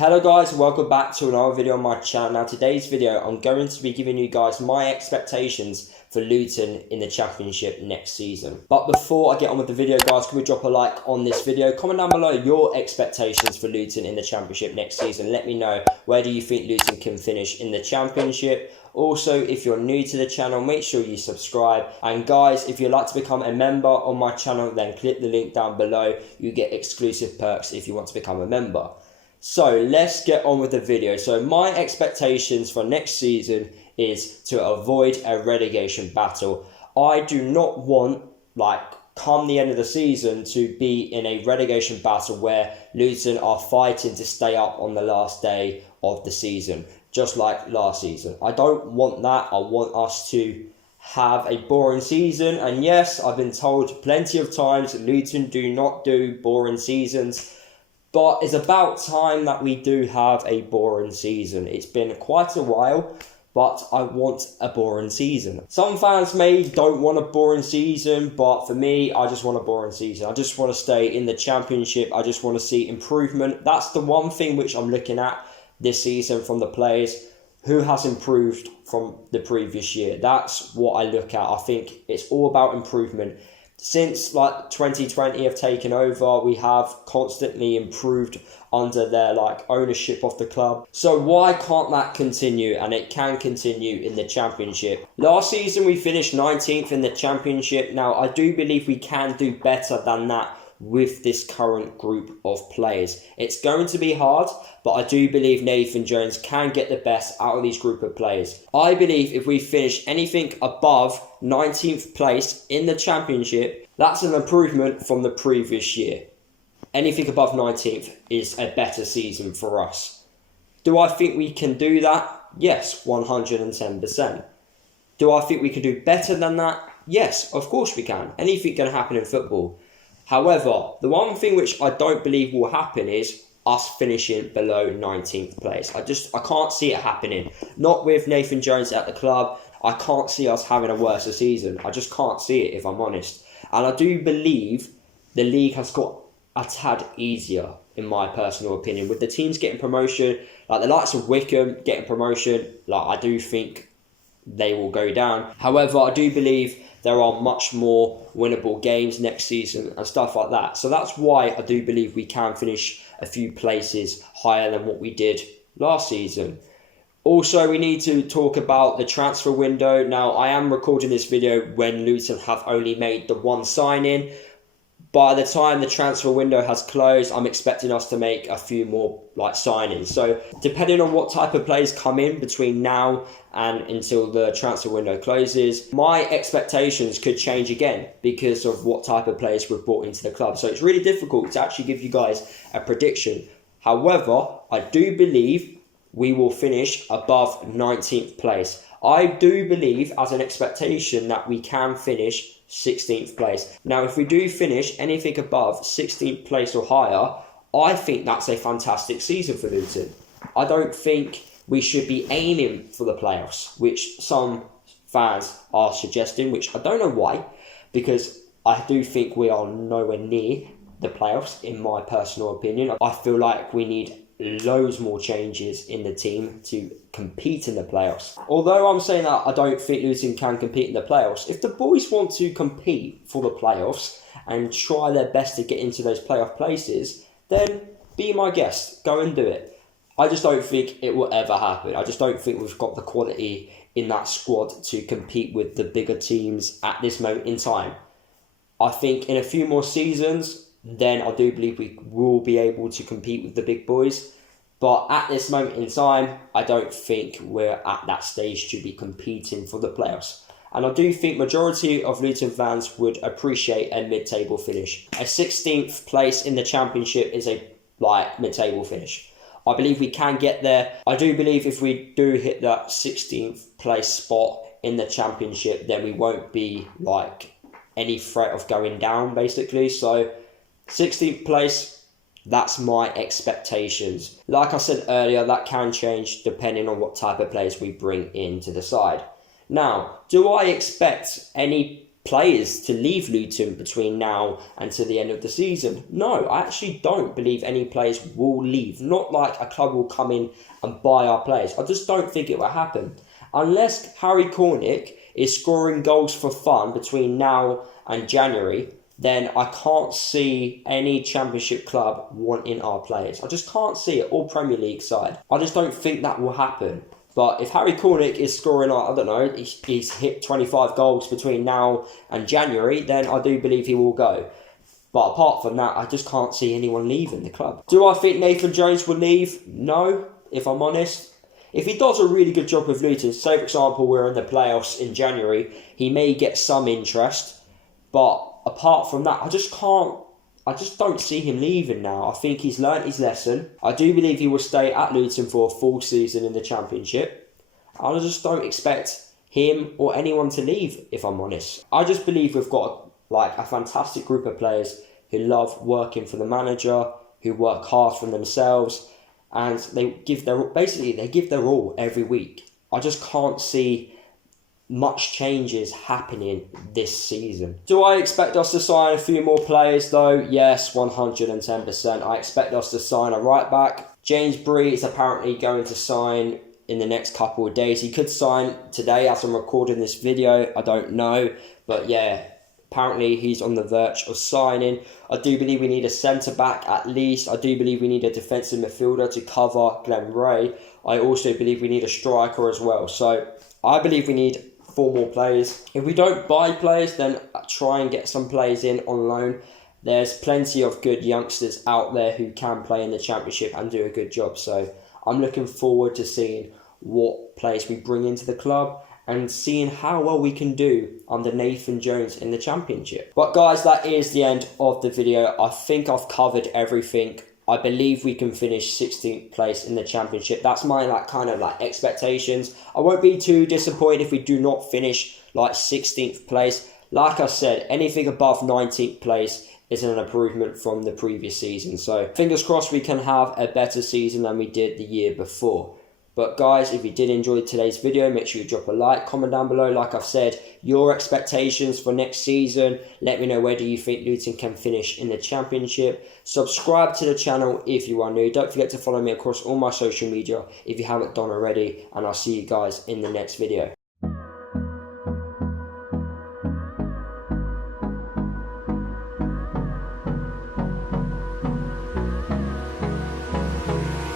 Hello guys, welcome back to another video on my channel. Now today's video I'm going to be giving you guys my expectations for Luton in the Championship next season. But before I get on with the video guys, can we drop a like on this video? Comment down below your expectations for Luton in the Championship next season. Let me know, where do you think Luton can finish in the Championship? Also, if you're new to the channel, make sure you subscribe. And guys, if you'd like to become a member on my channel, then click the link down below. You get exclusive perks if you want to become a member. So let's get on with the video. So my expectations for next season is to avoid a relegation battle. I do not want, come the end of the season, to be in a relegation battle where Luton are fighting to stay up on the last day of the season, just like last season. I don't want that. I want us to have a boring season. And yes, I've been told plenty of times Luton do not do boring seasons. But it's about time that we do have a boring season. It's been quite a while, but I want a boring season. Some fans don't want a boring season, but for me, I just want a boring season. I just want to stay in the Championship. I just want to see improvement. That's the one thing which I'm looking at this season from the players. Who has improved from the previous year? That's what I look at. I think it's all about improvement. Since 2020 have taken over, we have constantly improved under their ownership of the club. So why can't that continue? And it can continue in the Championship. Last season we finished 19th in the Championship. Now I do believe we can do better than that with this current group of players. It's going to be hard, but I do believe Nathan Jones can get the best out of these group of players. I believe if we finish anything above 19th place in the Championship, that's an improvement from the previous year. Anything above 19th is a better season for us. Do I think we can do that? Yes, 110%. Do I think we can do better than that? Yes, of course we can. Anything can happen in football. However, the one thing which I don't believe will happen is us finishing below 19th place. I can't see it happening. Not with Nathan Jones at the club. I can't see us having a worse season. I just can't see it, if I'm honest. And I do believe the league has got a tad easier, in my personal opinion. With the teams getting promotion, the likes of Wickham getting promotion, I do think they will go down. However, I do believe there are much more winnable games next season and stuff like that. So that's why I do believe we can finish a few places higher than what we did last season. Also, we need to talk about the transfer window. Now, I am recording this video when Luton have only made the one signing. By the time the transfer window has closed, I'm expecting us to make a few more signings. So depending on what type of players come in between now and until the transfer window closes, my expectations could change again because of what type of players we've brought into the club. So it's really difficult to actually give you guys a prediction. However, I do believe we will finish above 19th place. I do believe as an expectation that we can finish 16th place. Now, if we do finish anything above 16th place or higher, I think that's a fantastic season for Luton. I don't think we should be aiming for the playoffs, which some fans are suggesting, which I don't know why, because I do think we are nowhere near the playoffs, in my personal opinion. I feel like we need loads more changes in the team to compete in the playoffs. Although I'm saying that I don't think Luton can compete in the playoffs, if the boys want to compete for the playoffs and try their best to get into those playoff places, then be my guest, go and do it. I just don't think it will ever happen. I just don't think we've got the quality in that squad to compete with the bigger teams at this moment in time. I think in a few more seasons, then I do believe we will be able to compete with the big boys. But at this moment in time, I don't think we're at that stage to be competing for the playoffs. And I do think majority of Luton fans would appreciate a mid-table finish. A 16th place in the Championship is a mid-table finish. I believe we can get there. I do believe if we do hit that 16th place spot in the Championship, then we won't be any threat of going down, basically. So 16th place, that's my expectations. Like I said earlier, that can change depending on what type of players we bring into the side. Now, do I expect any players to leave Luton between now and to the end of the season. No, I actually don't believe any players will leave. Not like a club will come in and buy our players. I just don't think it will happen. Unless Harry Cornick is scoring goals for fun between now and January, then I can't see any Championship club wanting our players. I just can't see it, or Premier League side. I just don't think that will happen. But if Harry Cornick is scoring, I don't know, he's hit 25 goals between now and January, then I do believe he will go. But apart from that, I just can't see anyone leaving the club. Do I think Nathan Jones will leave? No, if I'm honest. If he does a really good job with Luton, say for example we're in the playoffs in January, he may get some interest. But apart from that, I just don't see him leaving now. I think he's learnt his lesson. I do believe he will stay at Luton for a full season in the Championship. And I just don't expect him or anyone to leave, if I'm honest. I just believe we've got like a fantastic group of players who love working for the manager, who work hard for themselves, and they give their all every week. I just can't see much changes happening this season. Do I expect us to sign a few more players though? Yes, 110%. I expect us to sign a right back. James Bree is apparently going to sign in the next couple of days. He could sign today as I'm recording this video. I don't know. But yeah, apparently he's on the verge of signing. I do believe we need a centre back at least. I do believe we need a defensive midfielder to cover Glenn Ray. I also believe we need a striker as well. So I believe we need 4 more players. If we don't buy players, then try and get some players in on loan. There's plenty of good youngsters out there who can play in the Championship and do a good job. So I'm looking forward to seeing what players we bring into the club and seeing how well we can do under Nathan Jones in the Championship. But guys, that is the end of the video. I think I've covered everything. I believe we can finish 16th place in the Championship. That's my expectations. I won't be too disappointed if we do not finish 16th place. Like I said, anything above 19th place is an improvement from the previous season. So fingers crossed we can have a better season than we did the year before. But guys, if you did enjoy today's video, make sure you drop a like, comment down below, like I've said, your expectations for next season. Let me know where do you think Luton can finish in the Championship. Subscribe to the channel if you are new. Don't forget to follow me across all my social media if you haven't done already. And I'll see you guys in the next video.